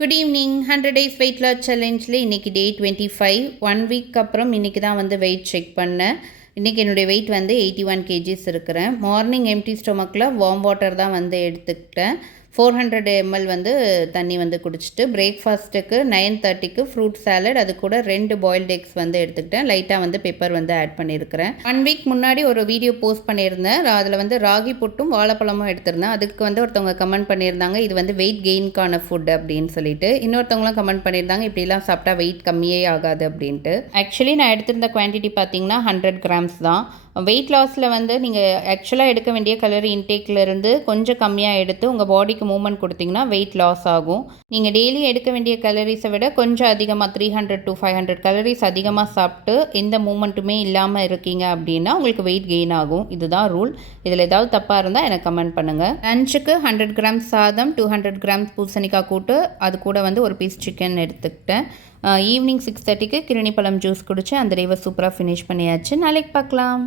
Good evening. 100 days weight loss சேலஞ்சில் இன்றைக்கி day 25. 1 week அப்புறம் இன்றைக்கி தான் வந்து வெயிட் செக் பண்ணேன். இன்றைக்கி என்னுடைய வெயிட் வந்து 81 kgs இருக்கிறேன். மார்னிங் எம்டி ஸ்டொமக்கில் வார்ம் வாட்டர் தான் வந்து எடுத்துக்கிட்டேன். 400 ml வந்து தண்ணி வந்து குடிச்சிட்டு பிரேக்ஃபாஸ்ட்டுக்கு 9:30க்கு ஃப்ரூட் சாலட், அது கூட 2 பாயில்டு எக்ஸ் வந்து எடுத்துக்கிட்டேன். லைட்டாக வந்து பெப்பர் வந்து ஆட் பண்ணியிருக்கிறேன். 1 வீக் முன்னாடி ஒரு வீடியோ போஸ்ட் பண்ணியிருந்தேன். அதில் வந்து ராகி புட்டும் வாழைப்பழமும் எடுத்திருந்தேன். அதுக்கு வந்து ஒருத்தவங்க கமெண்ட் பண்ணியிருந்தாங்க, இது வந்து வெயிட் கெயின்கான ஃபுட் அப்படின்னு சொல்லிட்டு. இன்னொருத்தவங்களாம் கமெண்ட் பண்ணியிருந்தாங்க, இப்படிலாம் சாப்பிட்டா வெயிட் கம்மியே ஆகாது அப்படின்ட்டு. ஆக்சுவலி நான் எடுத்திருந்த குவான்டிட்டி பார்த்தீங்கன்னா 100 grams தான். வெயிட் லாஸில் வந்து நீங்கள் ஆக்சுவலாக எடுக்க வேண்டிய கலரி இன்டேக்லேருந்து கொஞ்சம் கம்மியாக எடுத்து உங்கள் பாடிக்கு மூவ்மெண்ட் கொடுத்தீங்கன்னா வெயிட் லாஸ் ஆகும். நீங்கள் டெய்லி எடுக்க வேண்டிய கலரிஸை விட கொஞ்சம் அதிகமாக 300 to 500 கலரிஸ் அதிகமாக சாப்பிட்டு எந்த மூவ்மெண்ட்டுமே இல்லாமல் இருக்கீங்க அப்படின்னா உங்களுக்கு வெயிட் கெயின் ஆகும். இதுதான் ரூல். இதில் ஏதாவது தப்பாக இருந்தால் எனக்கு கமெண்ட் பண்ணுங்கள். லஞ்சுக்கு 100 grams சாதம், 200 grams பூசணிக்காய் கூட்டு, அது கூட வந்து ஒரு பீஸ் சிக்கன் எடுத்துக்கிட்டேன். ஈவினிங் 6:30க்கு கிருணி பழம் ஜூஸ் குடிச்சு அந்த டேவை சூப்பராக ஃபினிஷ் பண்ணியாச்சு. நாளைக்கு பார்க்கலாம்.